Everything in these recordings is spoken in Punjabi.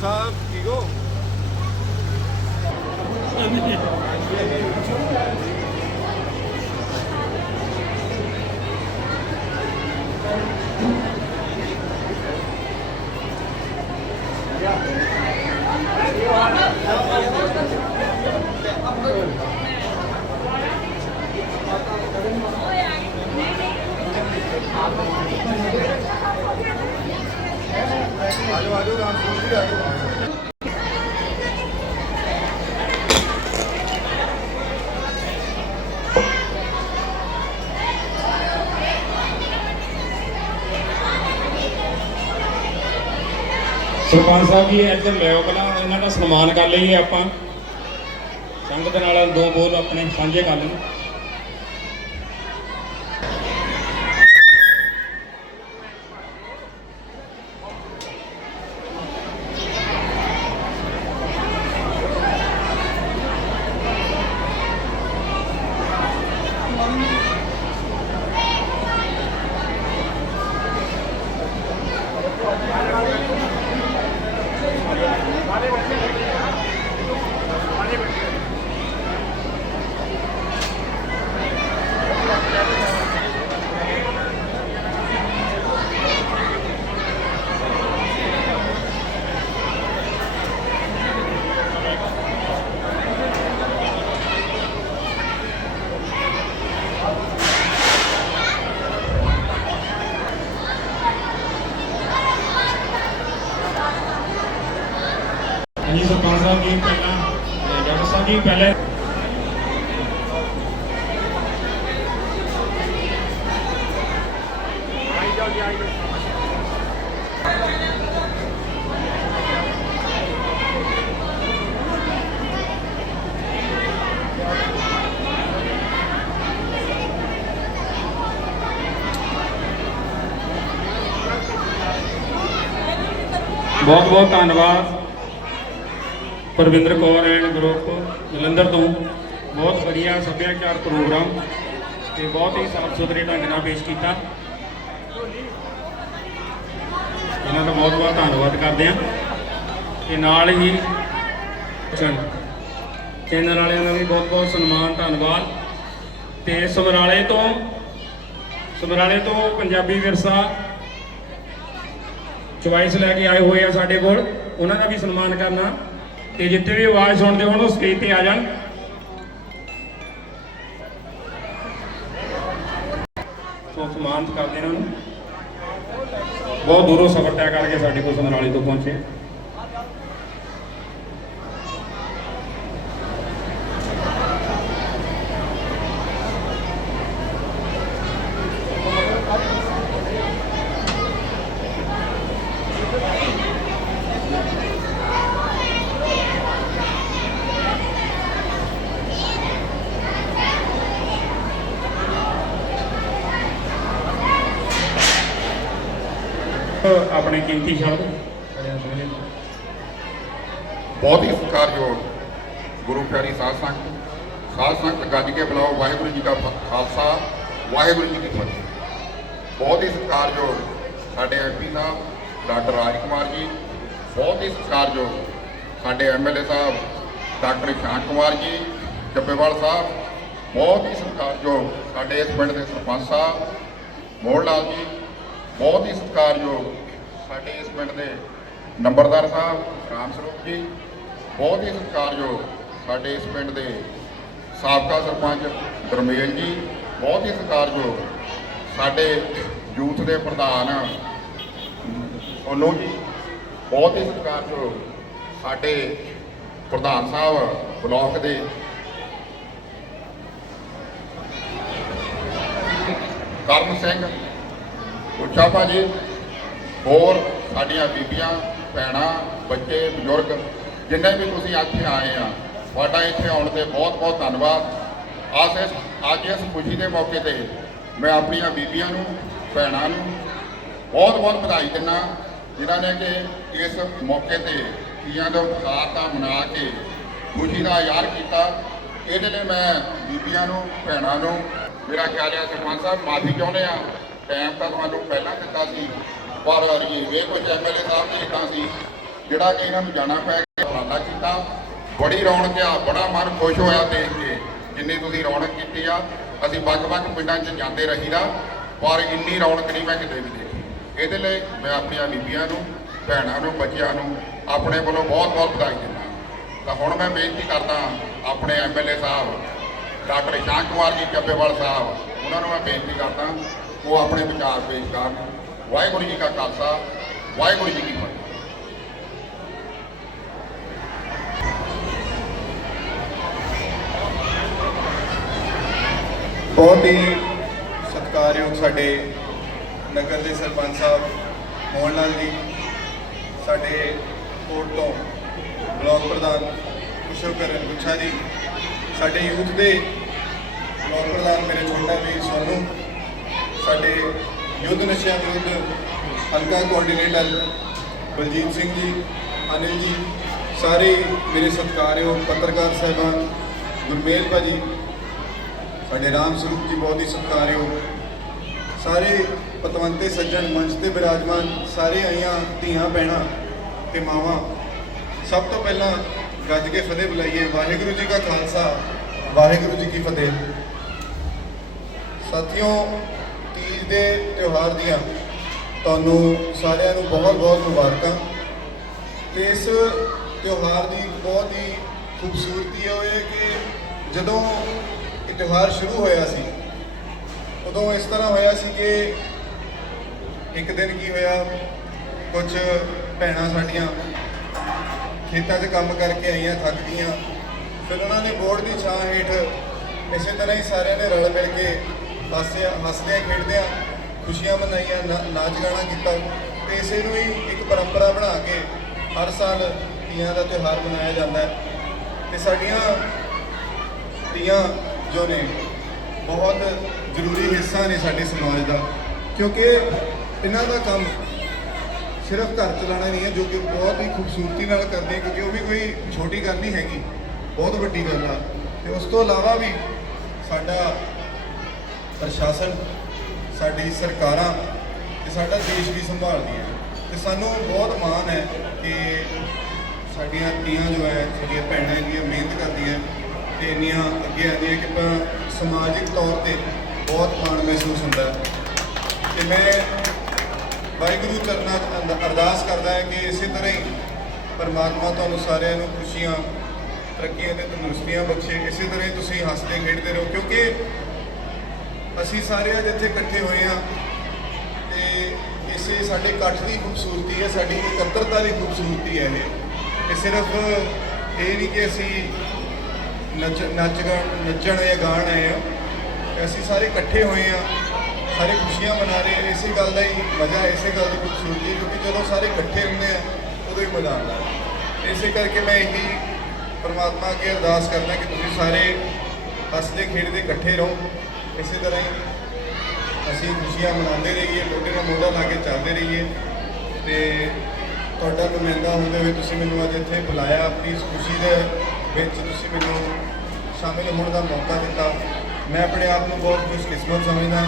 ਸਾਹਿਬ ਠੀਕ ਹੋ ਆਜੋ ਆਜੋ ਰਾਮ ਸਿੰਘ ਜੀ ਆਜੋ ਸਰਪੰਚ ਸਾਹਿਬ ਜੀ ਇੱਧਰ ਲਿਓ ਪਹਿਲਾਂ, ਇਹਨਾਂ ਦਾ ਸਨਮਾਨ ਕਰ ਲਈਏ ਆਪਾਂ। ਸੰਗਤ ਨਾਲ ਦੋ ਬੋਲ ਆਪਣੇ, ਸਾਂਝੇ ਕਰ ਲੈਣ ਜੀ ਸਰਪੰਚ ਸਾਹਿਬ ਜੀ ਪਹਿਲਾਂ ਅਹ ਡਾਕਟਰ ਸਾਹਿਬ ਜੀ ਪਹਿਲੇ ਬਹੁਤ ਬਹੁਤ ਧੰਨਵਾਦ ਪਰਵਿੰਦਰ ਕੌਰ ਐਂਡ ਗਰੁੱਪ ਜਲੰਧਰ ਤੋਂ। ਬਹੁਤ ਵਧੀਆ ਸੱਭਿਆਚਾਰ ਪ੍ਰੋਗਰਾਮ ਤੇ ਬਹੁਤ ਹੀ ਸਾਫ਼ ਸੁਥਰੇ ਢੰਗ ਨਾਲ ਪੇਸ਼ ਕੀਤਾ। ਇਹਨਾਂ ਦਾ ਬਹੁਤ ਬਹੁਤ ਧੰਨਵਾਦ ਕਰਦੇ ਹਾਂ। ਤੇ ਨਾਲ ਹੀ ਚੈਨਲ ਵਾਲਿਆਂ ਦਾ ਵੀ ਬਹੁਤ ਬਹੁਤ ਸਨਮਾਨ, ਧੰਨਵਾਦ। ਤੇ ਸਮਰਾਲੇ ਤੋਂ ਸਮਰਾਲੇ ਤੋਂ ਪੰਜਾਬੀ ਵਿਰਸਾ ਚੁਆਇਸ ਲੈ ਕੇ ਆਏ ਹੋਏ ਆ ਸਾਡੇ ਕੋਲ। ਉਹਨਾਂ ਦਾ ਵੀ ਸਨਮਾਨ ਕਰਨਾ। ਤੇ ਜਿੱਥੇ ਵੀ ਆਵਾਜ਼ ਸੁਣਦੇ ਹੋਣ, ਉਹ ਸਟੇਜ ਤੇ ਆ ਜਾਣ। ਸੋ ਸਨਮਾਨ ਕਰਦੇ ਇਹਨਾਂ ਨੂੰ। ਬਹੁਤ ਦੂਰੋਂ ਸਫ਼ਰ ਤੈਅ ਕਰਕੇ ਸਾਡੇ ਕੋਲ ਸਮਰਾਲੇ ਤੋਂ ਪਹੁੰਚੇ। ਆਪਣੇ ਕੀਮਤੀ ਸ਼ਬਦ ਬਹੁਤ ਹੀ ਸਤਿਕਾਰਯੋਗ ਗੁਰੂ ਪਿਆਰੀ ਸਾਧ ਸੰਗਤ। ਸਾਧ ਸੰਗਤ ਗੱਜ ਕੇ ਬੁਲਾਓ, ਵਾਹਿਗੁਰੂ ਜੀ ਦਾ ਖਾਲਸਾ, ਵਾਹਿਗੁਰੂ ਜੀ ਕੀ ਫਤਿਹ। ਬਹੁਤ ਹੀ ਸਤਿਕਾਰਯੋਗ ਸਾਡੇ ਐਮਪੀ ਸਾਹਿਬ, ਡਾਕਟਰ ਰਾਜ ਕੁਮਾਰ ਜੀ। ਬਹੁਤ ਹੀ ਸਤਿਕਾਰਯੋਗ ਸਾਡੇ ਐਮਐਲਏ ਸਾਹਿਬ, ਡਾਕਟਰ ਸ਼ਾਨ ਕੁਮਾਰ ਜੀ ਚੱਬੇਵਾਲ ਸਾਹਿਬ। ਬਹੁਤ ਹੀ ਸਤਿਕਾਰਯੋਗ ਸਾਡੇ ਇਸ ਪਿੰਡ ਦੇ ਸਰਪੰਚ ਸਾਹਿਬ, ਮੋਹਨ ਲਾਲ ਜੀ। ਬਹੁਤ ਹੀ ਸਤਿਕਾਰਯੋਗ ਸਾਡੇ ਇਸ ਪਿੰਡ ਦੇ ਨੰਬਰਦਾਰ ਸਾਹਿਬ, ਰਾਮ ਸਰੂਪ ਜੀ, ਬਹੁਤ ਹੀ ਸਤਿਕਾਰਯੋਗ ਸਾਡੇ ਇਸ ਪਿੰਡ ਦੇ ਸਾਬਕਾ ਸਰਪੰਚ ਗਰਮੇਲ ਜੀ, ਬਹੁਤ ਹੀ ਸਤਿਕਾਰਯੋਗ ਸਾਡੇ ਯੂਥ ਦੇ ਪ੍ਰਧਾਨ ਉਹਨੂ ਜੀ, ਬਹੁਤ ਹੀ ਸਤਿਕਾਰਯੋਗ ਸਾਡੇ ਪ੍ਰਧਾਨ ਸਾਹਿਬ ਬਲਾਕ ਦੇ ਕਰਨ ਸਿੰਘ ਉੱਚਾ ਭਾਜੀ, ਹੋਰ ਸਾਡੀਆਂ ਬੀਬੀਆਂ, ਭੈਣਾਂ, ਬੱਚੇ, ਬਜ਼ੁਰਗ, ਜਿੰਨੇ ਵੀ ਤੁਸੀਂ ਇੱਥੇ ਆਏ ਆ, ਤੁਹਾਡਾ ਇੱਥੇ ਆਉਣ ਤੇ ਬਹੁਤ ਬਹੁਤ ਧੰਨਵਾਦ। ਆਸ ਇਸ, ਅੱਜ ਇਸ ਖੁਸ਼ੀ ਦੇ ਮੌਕੇ ਤੇ ਮੈਂ ਆਪਣੀਆਂ ਬੀਬੀਆਂ ਨੂੰ, ਭੈਣਾਂ ਨੂੰ ਬਹੁਤ ਬਹੁਤ ਵਧਾਈ ਦਿੰਦਾ ਜਿਨ੍ਹਾਂ ਨੇ ਕਿ ਇਸ ਮੌਕੇ ਤੇ ਤੀਆਂ ਦਾ ਉਤਸਾਹ ਤਾਂ ਮਨਾ ਕੇ ਖੁਸ਼ੀ ਦਾ ਯਾਰ ਕੀਤਾ। ਇਹਦੇ ਲਈ ਮੈਂ ਬੀਬੀਆਂ ਨੂੰ, ਭੈਣਾਂ ਨੂੰ, ਮੇਰਾ ਖਿਆਲ ਹੈ ਸਰਪੰਚ ਸਾਹਿਬ, ਮਾਫੀ ਚਾਹੁੰਦੇ ਆ ਟਾਈਮ ਤਾਂ ਤੁਹਾਨੂੰ ਪਹਿਲਾਂ ਦਿੱਤਾ ਸੀ, ਪਰ ਇਹ ਕੁਝ ਐਮਐਲਏ ਸਾਹਿਬ ਨੇ ਇਦਾਂ ਸੀ, ਜਿਹੜਾ ਕਿ ਇਹਨਾਂ ਨੂੰ ਜਾਣਾ ਪੈ ਗਿਆ ਫਲਾਨਾ ਕੀਤਾ। ਬੜੀ ਰੌਣਕ ਆ, ਬੜਾ ਮਨ ਖੁਸ਼ ਹੋਇਆ ਦੇਖ ਕੇ, ਜਿੰਨੀ ਤੁਸੀਂ ਰੌਣਕ ਕੀਤੀ ਆ, ਅਸੀਂ ਵੱਖ-ਵੱਖ ਪਿੰਡਾਂ 'ਚ ਜਾਂਦੇ ਰਹੀਦਾ, ਪਰ ਇੰਨੀ ਰੌਣਕ ਨਹੀਂ ਮੈਂ ਕਿਤੇ ਵੀ ਦੇਖੀ। ਇਹਦੇ ਲਈ ਮੈਂ ਆਪਣੀਆਂ ਬੀਬੀਆਂ ਨੂੰ, ਭੈਣਾਂ ਨੂੰ, ਬੱਚਿਆਂ ਨੂੰ ਆਪਣੇ ਵੱਲੋਂ ਬਹੁਤ-ਬਹੁਤ ਵਧਾਈ ਦਿੰਦਾ। ਤਾਂ ਹੁਣ ਮੈਂ ਬੇਨਤੀ ਕਰਦਾ ਆਪਣੇ ਐਮਐਲਏ ਸਾਹਿਬ, ਡਾਕਟਰ ਇਸ਼ਾਨ ਕੁਮਾਰ ਜੀ ਚੱਬੇਵਾਲ ਸਾਹਿਬ, ਉਹਨਾਂ ਨੂੰ ਮੈਂ ਬੇਨਤੀ ਕਰਦਾ ਉਹ ਆਪਣੇ ਵਿਚਾਰ ਪੇਸ਼ ਕਰਨ। ਵਾਹਿਗੁਰੂ ਜੀ ਕਾ ਖਾਲਸਾ, ਵਾਹਿਗੁਰੂ ਜੀ ਕੀ ਫਤਿਹ। ਬਹੁਤ ਹੀ ਸਤਿਕਾਰਯੋਗ ਸਾਡੇ ਨਗਰ ਦੇ ਸਰਪੰਚ ਸਾਹਿਬ ਮੋਹਨ ਲਾਲ ਜੀ, ਸਾਡੇ ਕੋਟ ਤੋਂ ਬਲਾਕ ਪ੍ਰਧਾਨ ਕੁਸ਼ਵਕਰਨ ਗੁੱਛਾ ਜੀ, ਸਾਡੇ ਯੂਥ ਦੇ ਬਲਾਕ ਪ੍ਰਧਾਨ ਮੇਰੇ ਛੋਟਾ ਵੀਰ ਸੋਨੂ ਸਾਡੇ ਯੁੱਧ ਨਸ਼ਿਆਂ ਵਿਰੁੱਧ ਹਲਕਾ ਕੋਆਰਡੀਨੇਟਰ ਬਲਜੀਤ ਸਿੰਘ ਜੀ, ਅਨਿਲ ਜੀ, ਸਾਰੇ ਮੇਰੇ ਸਤਿਕਾਰਯੋਗ ਪੱਤਰਕਾਰ ਸਾਹਿਬਾਨ, ਗੁਰਮੇਲ ਭਾਜੀ, ਸਾਡੇ ਰਾਮ ਸਰੂਪ ਜੀ ਬਹੁਤ ਹੀ ਸਤਿਕਾਰਯੋਗ, ਸਾਰੇ ਪਤਵੰਤੇ ਸੱਜਣ ਮੰਚ ਤੇ ਬਿਰਾਜਮਾਨ, ਸਾਰੇ ਆਈਆਂ ਧੀਆਂ ਭੈਣਾਂ ਤੇ ਮਾਵਾਂ, ਸਭ ਤੋਂ ਪਹਿਲਾਂ ਗੱਜ ਕੇ ਫਤਿਹ ਬੁਲਾਈਏ, ਵਾਹਿਗੁਰੂ ਜੀ ਕਾ ਖਾਲਸਾ, ਵਾਹਿਗੁਰੂ ਜੀ ਕੀ ਫਤਿਹ। ਸਾਥੀਓ ਤੀਜ ਦੇ ਤਿਉਹਾਰ ਦੀਆਂ ਤੁਹਾਨੂੰ ਸਾਰਿਆਂ ਨੂੰ ਬਹੁਤ ਬਹੁਤ ਮੁਬਾਰਕਾਂ। ਇਸ ਤਿਉਹਾਰ ਦੀ ਬਹੁਤ ਹੀ ਖੂਬਸੂਰਤੀ ਹੈ ਉਹ ਇਹ ਕਿ ਜਦੋਂ ਇਹ ਤਿਉਹਾਰ ਸ਼ੁਰੂ ਹੋਇਆ ਸੀ, ਉਦੋਂ ਇਸ ਤਰ੍ਹਾਂ ਹੋਇਆ ਸੀ ਕਿ ਇੱਕ ਦਿਨ ਕੀ ਹੋਇਆ, ਕੁਝ ਭੈਣਾਂ ਸਾਡੀਆਂ ਖੇਤਾਂ 'ਚ ਕੰਮ ਕਰਕੇ ਆਈਆਂ, ਥੱਕ ਗਈਆਂ। ਫਿਰ ਉਹਨਾਂ ਨੇ ਬੋਰਡ ਦੀ ਛਾਂ ਹੇਠ ਇਸੇ ਤਰ੍ਹਾਂ ਹੀ ਸਾਰਿਆਂ ਨੇ ਰਲ ਮਿਲ ਕੇ ਹਾਸਿਆ ਹੱਸਦਿਆਂ ਖੇਡਦਿਆਂ ਖੁਸ਼ੀਆਂ ਮਨਾਈਆਂ, ਨਾ- ਨਾਚ ਗਾਣਾ ਕੀਤਾ। ਤੇ ਇਸੇ ਨੂੰ ਹੀ ਇੱਕ ਪਰੰਪਰਾ ਬਣਾ ਕੇ ਹਰ ਸਾਲ ਤੀਆਂ ਦਾ ਤਿਉਹਾਰ ਮਨਾਇਆ ਜਾਂਦਾ ਹੈ। ਤੇ ਸਾਡੀਆਂ ਤੀਆਂ ਜੋ ਨੇ, ਬਹੁਤ ਜ਼ਰੂਰੀ ਹਿੱਸਾ ਨੇ ਸਾਡੇ ਸਮਾਜ ਦਾ। ਕਿਉਂਕਿ ਇਹਨਾਂ ਦਾ ਕੰਮ ਸਿਰਫ ਘਰ ਚਲਾਉਣਾ ਨਹੀਂ ਹੈ, ਜੋ ਕਿ ਬਹੁਤ ਹੀ ਖੂਬਸੂਰਤੀ ਨਾਲ ਕਰਦੇ ਆ, ਕਿਉਂਕਿ ਉਹ ਵੀ ਕੋਈ ਛੋਟੀ ਗੱਲ ਨਹੀਂ ਹੈਗੀ, ਬਹੁਤ ਵੱਡੀ ਗੱਲ ਆ। ਤੇ ਉਸ ਤੋਂ ਇਲਾਵਾ ਵੀ ਸਾਡਾ ਪ੍ਰਸ਼ਾਸਨ, ਸਾਡੀ ਸਰਕਾਰਾਂ ਤੇ ਸਾਡਾ ਦੇਸ਼ ਵੀ ਸੰਭਾਲਦੀਆਂ ਤੇ ਸਾਨੂੰ ਬਹੁਤ ਮਾਣ ਹੈ ਕਿ ਸਾਡੀਆਂ ਧੀਆਂ ਜੋ ਹੈ, ਸਾਡੀਆਂ ਭੈਣਾਂ ਇੰਨੀਆਂ ਮਿਹਨਤ ਕਰਦੀਆਂ ਤੇ ਇੰਨੀਆਂ ਅੱਗੇ ਆਉਂਦੀਆਂ ਕਿ ਆਪਾਂ ਸਮਾਜਿਕ ਤੌਰ ਤੇ ਬਹੁਤ ਮਾਣ ਮਹਿਸੂਸ ਹੁੰਦਾ ਹੈ। ਤੇ ਮੈਂ ਵਾਹਿਗੁਰੂ ਚਰਨਾਂ 'ਚ ਅੰਦ- ਅਰਦਾਸ ਕਰਦਾ ਹੈ ਕਿ ਇਸੇ ਤਰ੍ਹਾਂ ਹੀ ਪਰਮਾਤਮਾ ਤੁਹਾਨੂੰ ਸਾਰਿਆਂ ਨੂੰ ਖੁਸ਼ੀਆਂ, ਤਰੱਕੀਆਂ ਤੇ ਤੰਦਰੁਸਤੀਆਂ ਬਖਸ਼ੇ। ਇਸੇ ਤਰ੍ਹਾਂ ਹੀ ਤੁਸੀਂ ਹੱਸਦੇ ਖੇਡਦੇ ਰਹੋ, ਕਿਉਂਕਿ ਅਸੀਂ ਸਾਰੇ ਅੱਜ ਇੱਥੇ ਇਕੱਠੇ ਹੋਏ ਹਾਂ ਤੇ ਇਸੇ ਸਾਡੇ ਇਕੱਠ ਦੀ ਖੂਬਸੂਰਤੀ ਹੈ ਸਾਡੀ ਇਕੱਤਰਤਾ ਦੀ ਖੂਬਸੂਰਤੀ ਹੈ ਇਹ। ਇਹ ਸਿਰਫ ਇਹ ਨਹੀਂ ਕਿ ਅਸੀਂ ਨੱਚ ਨੱਚ ਗਾ- ਨੱਚਣ ਜਾਂ ਗਾਣ ਆਏ ਹਾਂ। ਤੇ ਅਸੀਂ ਸਾਰੇ ਇਕੱਠੇ ਹੋਏ ਹਾਂ ਸਾਰੇ ਖੁਸ਼ੀਆਂ ਮਨਾ ਰਹੇ ਹਾਂ। ਇਸੇ ਗੱਲ ਦਾ ਹੀ ਮਜ਼ਾ ਹੈ, ਇਸੇ ਗੱਲ ਦੀ ਖੂਬਸੂਰਤੀ ਕਿਉਂਕਿ ਜਦੋਂ ਸਾਰੇ ਇਕੱਠੇ ਹੁੰਦੇ ਆ ਉਦੋਂ ਹੀ ਮਜ਼ਾ ਆਉਂਦਾ ਇਸੇ ਕਰਕੇ ਮੈਂ ਇਹੀ ਪਰਮਾਤਮਾ ਅੱਗੇ ਅਰਦਾਸ ਕਰਦਾ ਕਿ ਤੁਸੀਂ ਸਾਰੇ ਹੱਸਦੇ ਖੇਡਦੇ ਇਕੱਠੇ ਰਹੋ। ਇਸੇ ਤਰ੍ਹਾਂ ਹੀ ਅਸੀਂ ਖੁਸ਼ੀਆਂ ਮਨਾਉਂਦੇ ਰਹੀਏ ਮੋਢੇ ਨਾਲ ਮੋਢਾ ਲਾ ਕੇ ਚੱਲਦੇ ਰਹੀਏ ਤੇ ਤੁਹਾਡਾ ਨੁਮਾਇੰਦਾ ਹੁੰਦੇ ਹੋਏ ਤੁਸੀਂ ਮੈਨੂੰ ਅੱਜ ਇੱਥੇ ਬੁਲਾਇਆ ਆਪਣੀ ਇਸ ਖੁਸ਼ੀ ਦੇ ਵਿੱਚ ਤੁਸੀਂ ਮੈਨੂੰ ਸ਼ਾਮਿਲ ਹੋਣ ਦਾ ਮੌਕਾ ਦਿੱਤਾ। ਮੈਂ ਆਪਣੇ ਆਪ ਨੂੰ ਬਹੁਤ ਖੁਸ਼ਕਿਸਮਤ ਸਮਝਦਾ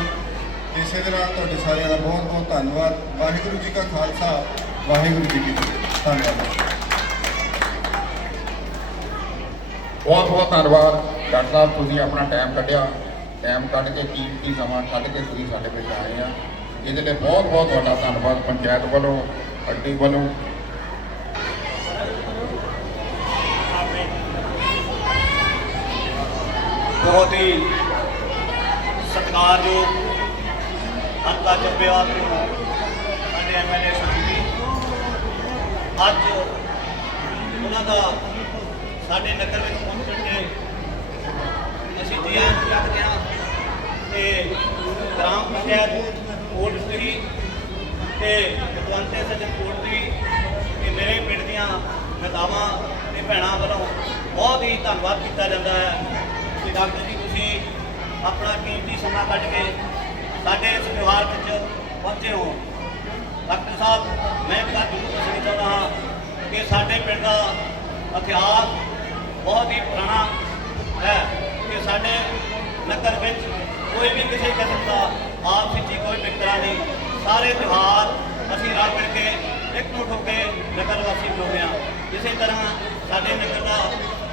ਇਸੇ ਤਰ੍ਹਾਂ ਤੁਹਾਡੇ ਸਾਰਿਆਂ ਦਾ ਬਹੁਤ ਬਹੁਤ ਧੰਨਵਾਦ। ਵਾਹਿਗੁਰੂ ਜੀ ਕਾ ਖਾਲਸਾ, ਵਾਹਿਗੁਰੂ ਜੀ ਕੀ ਫਤਿਹ। ਧੰਨਵਾਦ। ਬਹੁਤ ਬਹੁਤ ਧੰਨਵਾਦ। ਡਾਕਟਰ ਸਾਹਿਬ, ਤੁਸੀਂ ਆਪਣਾ ਟਾਈਮ ਕੱਢਿਆ। ਟਾਈਮ ਕੱਢ ਕੇ ਕੀਮਤੀ ਸਮਾਂ ਕੱਢ ਕੇ ਤੁਸੀਂ ਸਾਡੇ ਵਿੱਚ ਆਏ ਆ। ਇਹਦੇ ਲਈ ਬਹੁਤ ਬਹੁਤ ਤੁਹਾਡਾ ਧੰਨਵਾਦ ਪੰਚਾਇਤ ਵੱਲੋਂ, ਅੱਡੀ ਵੱਲੋਂ। ਬਹੁਤ ਹੀ ਸਤਿਕਾਰਯੋਗ ਹਲਕਾ ਚੱਬੇਵਾਲ ਤੋਂ ਸਾਡੇ ਐਮਐਲਏ ਸ਼ਾਂਤੀ ਅੱਜ ਉਹਨਾਂ ਦਾ ਸਾਡੇ ਨਗਰ ਵਿੱਚ ਪਹੁੰਚਣ ਤੇ ਅਸੀਂ ਜੀਆਂ ਨੂੰ ਰੱਖਦੇ ਹਾਂ ਤੇ ਗ੍ਰਾਮ ਪੰਚਾਇਤ ਕੋਟ ਦੀ ਤੇ ਜਤਵੰਤੇ ਸੱਜਣ ਕੋਟ ਤੇ ਮੇਰੇ ਪਿੰਡ ਦੀਆਂ ਨੇਤਾਵਾਂ ਤੇ ਭੈਣਾਂ ਵੱਲੋਂ ਬਹੁਤ ਹੀ ਧੰਨਵਾਦ ਕੀਤਾ ਜਾਂਦਾ ਹੈ ਕਿ ਡਾਕਟਰ ਜੀ ਤੁਸੀਂ ਆਪਣਾ ਕੀਮਤੀ ਸਮਾਂ ਕੱਢ ਕੇ ਸਾਡੇ ਇਸ ਵਿਵਹਾਰ ਵਿੱਚ ਪਹੁੰਚੇ ਹੋ। ਡਾਕਟਰ ਸਾਹਿਬ, ਮੈਂ ਇੱਕ ਜ਼ਰੂਰ ਦੱਸਣਾ ਚਾਹੁੰਦਾ ਹਾਂ ਕਿ ਸਾਡੇ ਪਿੰਡ ਦਾ ਇਤਿਹਾਸ ਬਹੁਤ ਹੀ ਪੁਰਾਣਾ ਹੈ। ਕਿ ਸਾਡੇ ਨਗਰ ਵਿੱਚ ਕੋਈ ਵੀ ਕਿਸੇ ਕਿਸਮ ਦਾ ਆਪਸੀ ਕੋਈ ਵਿਤਕਰਾ ਨਹੀਂ। ਸਾਰੇ ਤਿਉਹਾਰ ਅਸੀਂ ਰਲ ਮਿਲ ਕੇ ਇਕਮੁੱਠ ਹੋ ਕੇ ਨਗਰ ਵਾਸੀ ਬਣਾਉਂਦੇ ਹਾਂ। ਇਸੇ ਤਰ੍ਹਾਂ ਸਾਡੇ ਨਗਰ ਦਾ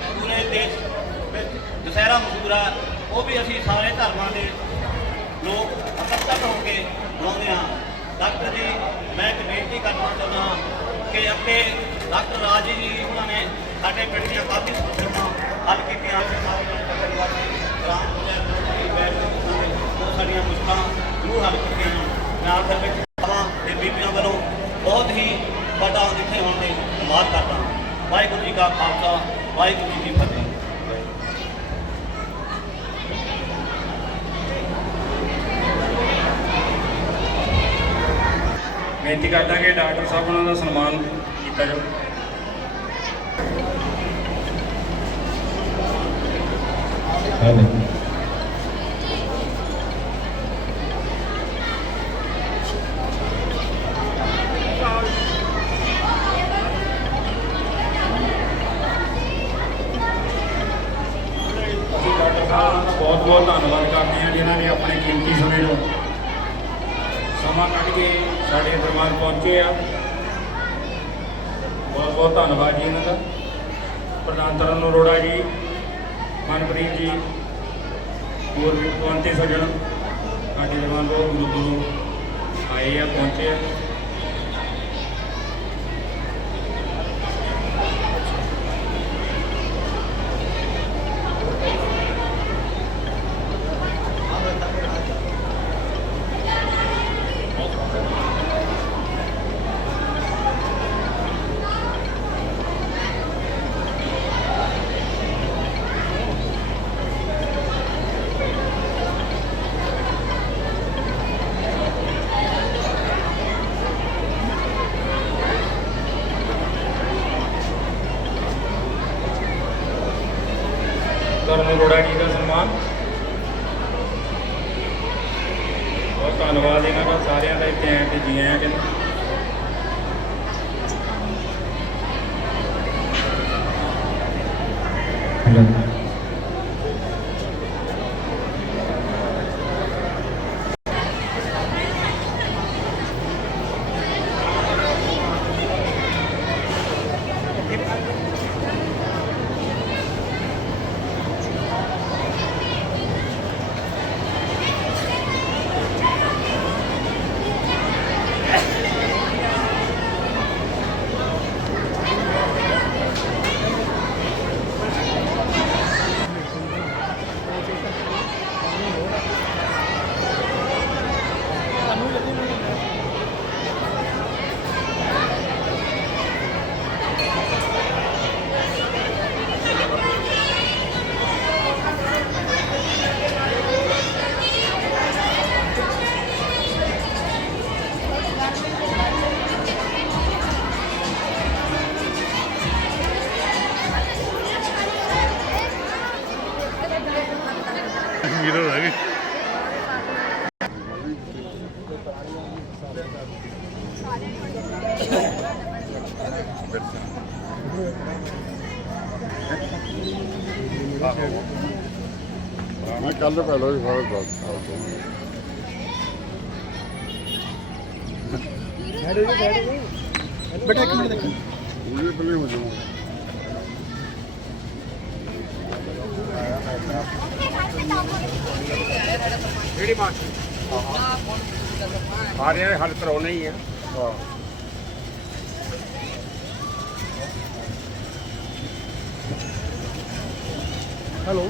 ਪੂਰੇ ਦੇਸ਼ ਵਿੱਚ ਦੁਸਹਿਰਾ ਮਸ਼ਹੂਰ ਆ। ਉਹ ਵੀ ਅਸੀਂ ਸਾਰੇ ਧਰਮਾਂ ਦੇ ਲੋਕ ਇਕੱਠ ਹੋ ਕੇ ਬਣਾਉਂਦੇ ਹਾਂ। ਡਾਕਟਰ ਜੀ, ਮੈਂ ਇੱਕ ਬੇਨਤੀ ਕਰਨਾ ਚਾਹੁੰਦਾ ਹਾਂ ਕਿ ਅੱਗੇ ਡਾਕਟਰ ਰਾਜ ਜੀ, ਉਹਨਾਂ ਨੇ ਸਾਡੇ ਪਿੰਡ ਦੀਆਂ ਕਾਫੀ ਸਮੱਸਿਆਵਾਂ ਹੱਲ ਕੀਤੀਆਂ। ਸਾਰੇ ਨਗਰ ਵਾਸੀ ਗ੍ਰਾਮ ਬੈਠ ਕੇ ਸਾਰੇ ਉਹ ਸਾਡੀਆਂ ਮੁਸ਼ਕਲਾਂ ਜ਼ਰੂਰ ਹੱਲ ਕੀਤੀਆਂ ਹਨ ਮੈਂ ਆਖਰ ਵਿੱਚ ਮਾਵਾਂ ਤੇ ਬੀਬੀਆਂ ਵੱਲੋਂ ਬਹੁਤ ਹੀ ਵੱਡਾ ਇੱਥੇ ਹੋਣ ਦੇ ਧੰਨਵਾਦ ਕਰਦਾ ਹਾਂ ਵਾਹਿਗੁਰੂ ਜੀ ਕਾ ਖਾਲਸਾ ਵਾਹਿਗੁਰੂ ਜੀ ਕੀ ਫਤਿਹ ਬੇਨਤੀ ਕਰਦਾ ਕਿ ਡਾਕਟਰ ਸਾਹਿਬ ਉਹਨਾਂ ਦਾ ਸਨਮਾਨ ਕੀਤਾ ਜਾਵੇ। ਅਸੀਂ ਡਾਕਟਰ ਬਹੁਤ ਬਹੁਤ ਧੰਨਵਾਦ ਕਰਦੇ ਹਾਂ ਜਿਨ੍ਹਾਂ ਨੇ ਆਪਣੇ ਕੀਮਤੀ ਸਮੇਂ ਨੂੰ ਸਮਾਂ ਕੱਢ ਕੇ ਸਾਡੇ ਦਰਬਾਰ ਪਹੁੰਚੇ ਆ। ਬਹੁਤ ਬਹੁਤ ਧੰਨਵਾਦ ਜੀ ਇਹਨਾਂ ਦਾ। ਪ੍ਰਧਾਨ ਤਰਨ ਅਰੋੜਾ ਜੀ। ਮਨਪ੍ਰੀਤ ਜੀ, ਹੋਰ ਵੀ ਪਹੁੰਚੇ ਸੱਜਣ। ਸਾਡੇ ਜਵਾਨ ਬਹੁਤ ਦੂਰ ਦੂਰੋਂ ਆਏ ਆ, ਪਹੁੰਚੇ ਆ ਤਰਨ ਅਰੋੜਾ ਜੀ ਦਾ ਸਨਮਾਨ ਬਹੁਤ ਧੰਨਵਾਦ ਇਹਨਾਂ ਦਾ ਆਏ ਤੇ ਜੀ ਆਇਆਂ ਕਿ ਕੱਲ ਪਹਿਲਾਂ ਹੀ ਫ਼ਰਕ ਦੱਸ ਬੇਟਾ ਇੱਕ ਮਿੰਟ ਦੇਖੋ। ਉਹ ਪਹਿਲੇ ਹੋ ਜਾਊਗਾ ਕਿਹੜੀ ਮਾਂ ਸਾਰਿਆਂ ਦੇ ਹੱਲ ਕਰਾਉਣੇ ਹੀ ਆ। ਹਾਂ। ਹੈਲੋ।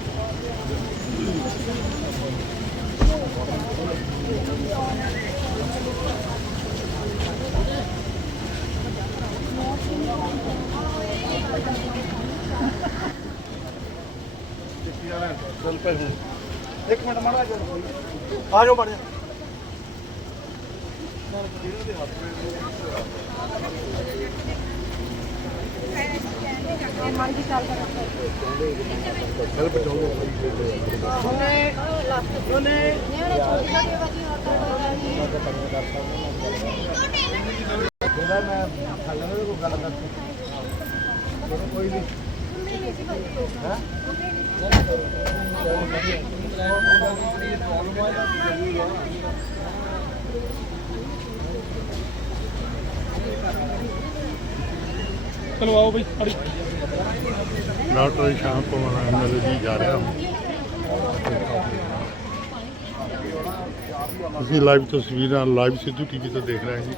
ਪਿੱਛੇ ਦੇਖਦਾ ਹੁੰਦਾ ਖਾਣਾ ਤਾਂ ਬੰਦ ਹੈ ਇੱਕ ਮਿੰਟ ਮਾੜਾ ਜਿਹਾ ਆ ਜਾਓ ਦੀ ਚੱਲ ਕਰ ਚੱਲ ਬਚਾਓ ਉਹਨੇ ਉਹਨੇ। ਨੇ ਉਹਨੇ ਛੋਟੀ ਛੋਟੀ ਬਾਜੀ ਹੋਰ ਤਾਂ ਕੋਈ ਗੱਲ ਨਹੀਂ ਥੋੜਾ ਮੈਂ ਖਾ ਲੈਣਾ ਕੋਈ ਗੱਲ ਕਰ ਕੋਈ ਨਹੀਂ ਹਾਂ ਚਲੋ ਆਓ ਬਈ ਅੜੀ ਡਾਕਟਰ ਸ਼ਾਮ ਕੁਮਾਰ ਐਮਐਲਏ ਜੀ ਜਾ ਰਿਹਾ ਹਾਂ ਤੁਸੀਂ ਲਾਈਵ ਤਸਵੀਰਾਂ ਲਾਈਵ ਸਿੱਧੂ ਟੀਵੀ ਤੋਂ ਦੇਖ ਰਹੇ ਹੋ ਜੀ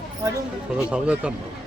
ਤੁਹਾਡਾ ਸਭ ਦਾ ਧੰਨਵਾਦ